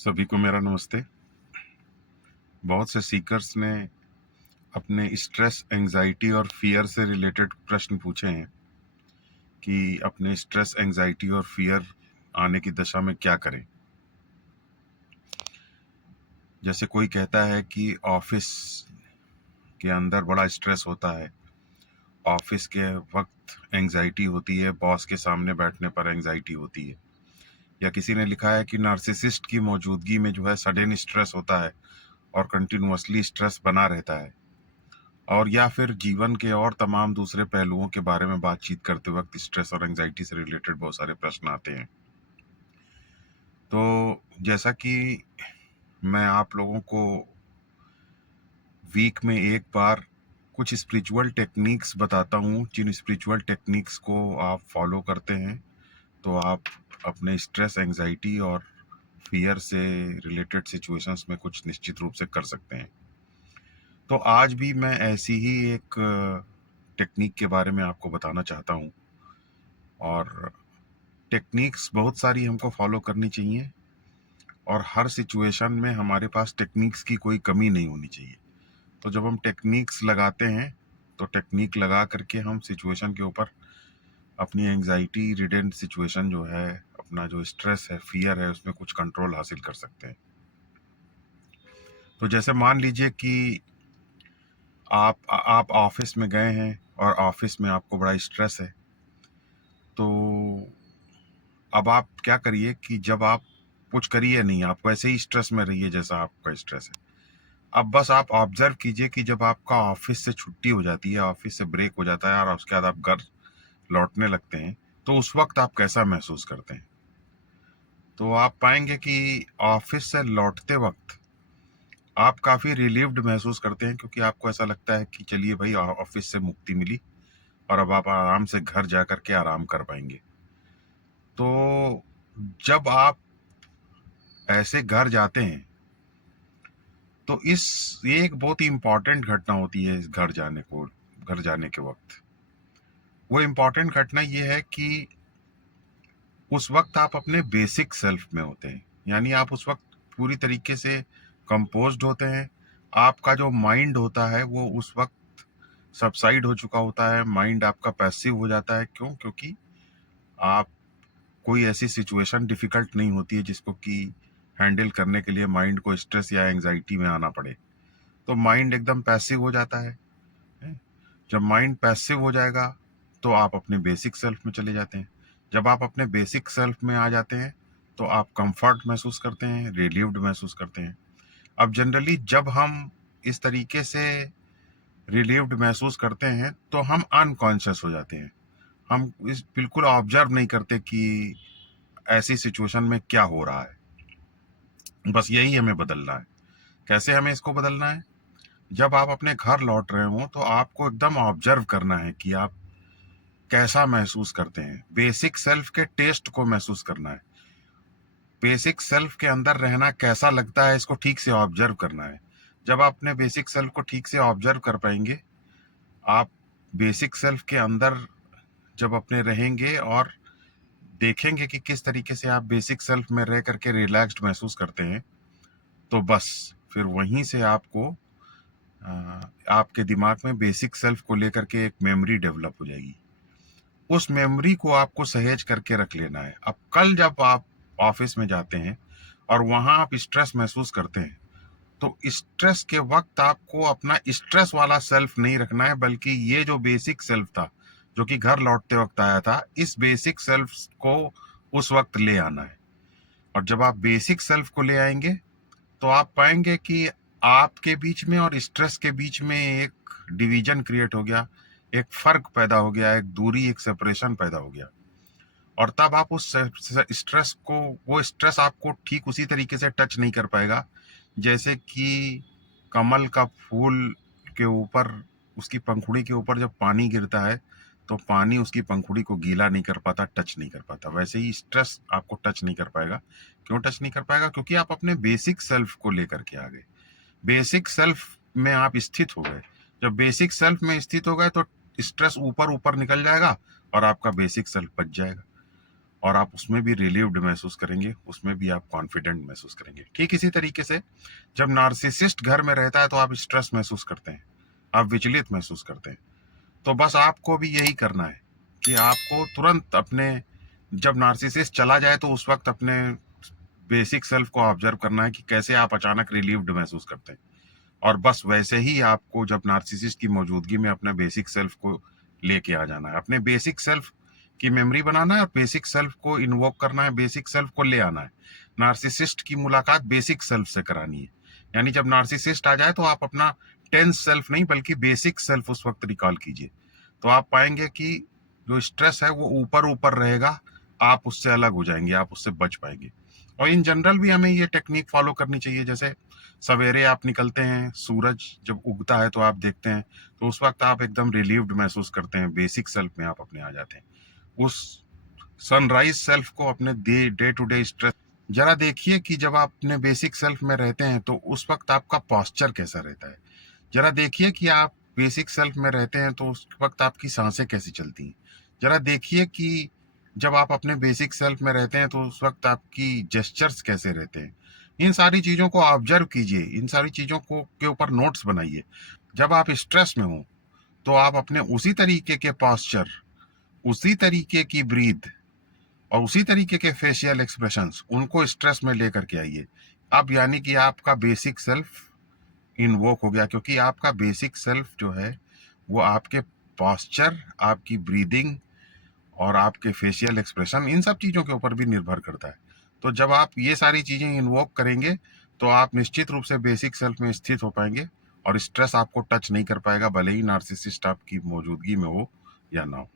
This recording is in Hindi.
सभी को मेरा नमस्ते। बहुत से सीकर्स ने अपने स्ट्रेस, एंजाइटी और फियर से रिलेटेड प्रश्न पूछे हैं कि अपने स्ट्रेस, एंजाइटी और फियर आने की दशा में क्या करें। जैसे कोई कहता है कि ऑफिस के अंदर बड़ा स्ट्रेस होता है, ऑफिस के वक्त एंजाइटी होती है, बॉस के सामने बैठने पर एंजाइटी होती है। या किसी ने लिखा है कि नार्सिसिस्ट की मौजूदगी में जो है सडन स्ट्रेस होता है और कंटिन्यूअसली स्ट्रेस बना रहता है। और या फिर जीवन के और तमाम दूसरे पहलुओं के बारे में बातचीत करते वक्त स्ट्रेस और एंजाइटी से रिलेटेड बहुत सारे प्रश्न आते हैं। तो जैसा कि मैं आप लोगों को वीक में एक बार कुछ स्पिरिचुअल टेक्निक्स बताता हूँ, जिन स्पिरिचुअल टेक्निक्स को आप फॉलो करते हैं तो आप अपने स्ट्रेस, एंजाइटी और फियर से रिलेटेड सिचुएशंस में कुछ निश्चित रूप से कर सकते हैं। तो आज भी मैं ऐसी ही एक टेक्निक के बारे में आपको बताना चाहता हूँ। और टेक्निक्स बहुत सारी हमको फॉलो करनी चाहिए और हर सिचुएशन में हमारे पास टेक्निक्स की कोई कमी नहीं होनी चाहिए। तो जब हम टेक्निक्स लगाते हैं तो टेक्निक लगा करके हम सिचुएशन के ऊपर अपनी एंजाइटी रिडन सिचुएशन जो है, अपना जो स्ट्रेस है, फियर है, उसमें कुछ कंट्रोल हासिल कर सकते हैं। तो जैसे मान लीजिए कि आप ऑफिस में गए हैं और ऑफिस में आपको बड़ा स्ट्रेस है। तो अब आप क्या करिए कि जब आप कुछ करिए नहीं, आप वैसे ही स्ट्रेस में रहिए जैसा आपका स्ट्रेस है। अब बस आप ऑब्जर्व कीजिए कि जब आपका ऑफिस से छुट्टी हो जाती है, ऑफिस से ब्रेक हो जाता है और उसके बाद आप घर लौटने लगते हैं, तो उस वक्त आप कैसा महसूस करते हैं। तो आप पाएंगे कि ऑफिस से लौटते वक्त आप काफ़ी रिलीव्ड महसूस करते हैं, क्योंकि आपको ऐसा लगता है कि चलिए भाई, ऑफिस से मुक्ति मिली और अब आप आराम से घर जा करके आराम कर पाएंगे। तो जब आप ऐसे घर जाते हैं तो ये एक बहुत ही इम्पॉर्टेंट घटना होती है। इस घर जाने के वक्त वो इम्पॉर्टेंट घटना ये है कि उस वक्त आप अपने बेसिक सेल्फ में होते हैं। यानी आप उस वक्त पूरी तरीके से कंपोज्ड होते हैं। आपका जो माइंड होता है वो उस वक्त सबसाइड हो चुका होता है, माइंड आपका पैसिव हो जाता है। क्यों? क्योंकि आप कोई ऐसी सिचुएशन डिफिकल्ट नहीं होती है जिसको कि हैंडल करने के लिए माइंड को स्ट्रेस या एंजाइटी में आना पड़े। तो माइंड एकदम पैसिव हो जाता है। जब माइंड पैसिव हो जाएगा तो आप अपने बेसिक सेल्फ में चले जाते हैं। जब आप अपने बेसिक सेल्फ में आ जाते हैं तो आप कंफर्ट महसूस करते हैं, रिलीव्ड महसूस करते हैं। अब जनरली जब हम इस तरीके से रिलीव्ड महसूस करते हैं तो हम अनकॉन्शियस हो जाते हैं। हम इस बिल्कुल ऑब्जर्व नहीं करते कि ऐसी सिचुएशन में क्या हो रहा है। बस यही हमें बदलना है। कैसे हमें इसको बदलना है? जब आप अपने घर लौट रहे हो तो आपको एकदम ऑब्जर्व करना है कि आप कैसा महसूस करते हैं। बेसिक सेल्फ के टेस्ट को महसूस करना है। बेसिक सेल्फ के अंदर रहना कैसा लगता है, इसको ठीक से ऑब्जर्व करना है। जब आप अपने बेसिक सेल्फ को ठीक से ऑब्जर्व कर पाएंगे, आप बेसिक सेल्फ के अंदर जब अपने रहेंगे और देखेंगे कि किस तरीके से आप बेसिक सेल्फ में रह करके रिलैक्स्ड महसूस करते हैं, तो बस फिर वहीं से आपको आपके दिमाग में बेसिक सेल्फ को लेकर के एक मेमोरी डेवलप हो जाएगी। उस मेमोरी को आपको सहेज करके रख लेना है। अब कल जब आप ऑफिस में जाते हैं और वहां आप स्ट्रेस महसूस करते हैं, तो स्ट्रेस के वक्त आपको अपना स्ट्रेस वाला सेल्फ नहीं रखना है, बल्कि ये जो बेसिक सेल्फ था, जो कि घर लौटते वक्त आया था, इस बेसिक सेल्फ को उस वक्त ले आना है। और जब आप बेसिक सेल्फ को ले आएंगे तो आप पाएंगे कि आपके बीच में और स्ट्रेस के बीच में एक डिवीजन क्रिएट हो गया, एक फर्क पैदा हो गया, एक दूरी, एक सेपरेशन पैदा हो गया। और तब आप उस स्ट्रेस को, वो स्ट्रेस आपको ठीक उसी तरीके से टच नहीं कर पाएगा जैसे कि कमल का फूल के ऊपर, उसकी पंखुड़ी के ऊपर जब पानी गिरता है तो पानी उसकी पंखुड़ी को गीला नहीं कर पाता, टच नहीं कर पाता। वैसे ही स्ट्रेस आपको टच नहीं कर पाएगा। क्यों टच नहीं कर पाएगा? क्योंकि आप अपने बेसिक सेल्फ को लेकर के आ गए। बेसिक सेल्फ में आप स्थित हो गए। जब बेसिक सेल्फ में स्थित हो गए तो स्ट्रेस ऊपर ऊपर निकल जाएगा और आपका बेसिक सेल्फ बच जाएगा। और आप उसमें भी रिलीव्ड महसूस करेंगे, उसमें भी आप कॉन्फिडेंट महसूस करेंगे। ठीक इसी तरीके से जब नार्सिसिस्ट घर में रहता है तो आप स्ट्रेस महसूस करते हैं, आप विचलित महसूस करते हैं। तो बस आपको भी यही करना है कि आपको तुरंत अपने, जब नार्सिसिस्ट चला जाए तो उस वक्त अपने बेसिक सेल्फ को ऑब्जर्व करना है कि कैसे आप अचानक रिलीव्ड महसूस करते हैं, और बस वैसे ही आपको जब नार्सिसिस्ट की मौजूदगी में अपने बेसिक सेल्फ को लेके आ जाना है, अपने बेसिक सेल्फ की मेमोरी बनाना है और बेसिक सेल्फ को इन्वोक करना है, बेसिक सेल्फ को ले आना है। नार्सिसिस्ट की मुलाकात बेसिक सेल्फ से करानी है, यानी जब नार्सिसिस्ट आ जाए तो आप अपना टेंस सेल्फ नहीं बल्कि बेसिक सेल्फ उस वक्त रिकॉल कीजिए, तो आप पाएंगे कि जो स्ट्रेस है वो ऊपर ऊपर रहेगा, आप उससे अलग हो जाएंगे, आप उससे बच पाएंगे। और इन जनरल भी हमें ये टेक्निक फॉलो करनी चाहिए। जैसे सवेरे आप निकलते हैं, सूरज जब उगता है तो आप देखते हैं, तो उस वक्त आप एकदम रिलीव्ड महसूस करते हैं, बेसिक सेल्फ में आप अपने आ जाते हैं। उस सनराइज सेल्फ को अपने डे टू डे स्ट्रेस जरा देखिए कि जब आप अपने बेसिक सेल्फ में रहते हैं तो उस वक्त आपका पॉस्चर कैसा रहता है। जरा देखिए कि आप बेसिक सेल्फ में रहते हैं तो उस वक्त आपकी सांसें कैसी चलती हैं। जरा देखिए कि जब आप अपने बेसिक सेल्फ में रहते हैं तो उस वक्त आपकी जेस्चर्स कैसे रहते हैं। इन सारी चीज़ों को ऑब्जर्व कीजिए, इन सारी चीज़ों को के ऊपर नोट्स बनाइए। जब आप स्ट्रेस में हो तो आप अपने उसी तरीके के पॉस्चर, उसी तरीके की ब्रीथ और उसी तरीके के फेशियल एक्सप्रेशंस उनको स्ट्रेस में लेकर के आइए। अब यानी कि आपका बेसिक सेल्फ इन्वोक हो गया, क्योंकि आपका बेसिक सेल्फ जो है वो आपके पॉस्चर, आपकी ब्रीदिंग और आपके फेशियल एक्सप्रेशन, इन सब चीज़ों के ऊपर भी निर्भर करता है। तो जब आप ये सारी चीज़ें इन्वोक करेंगे तो आप निश्चित रूप से बेसिक सेल्फ में स्थित हो पाएंगे और स्ट्रेस आपको टच नहीं कर पाएगा, भले ही नार्सिसिस्ट आपकी मौजूदगी में हो या ना हो।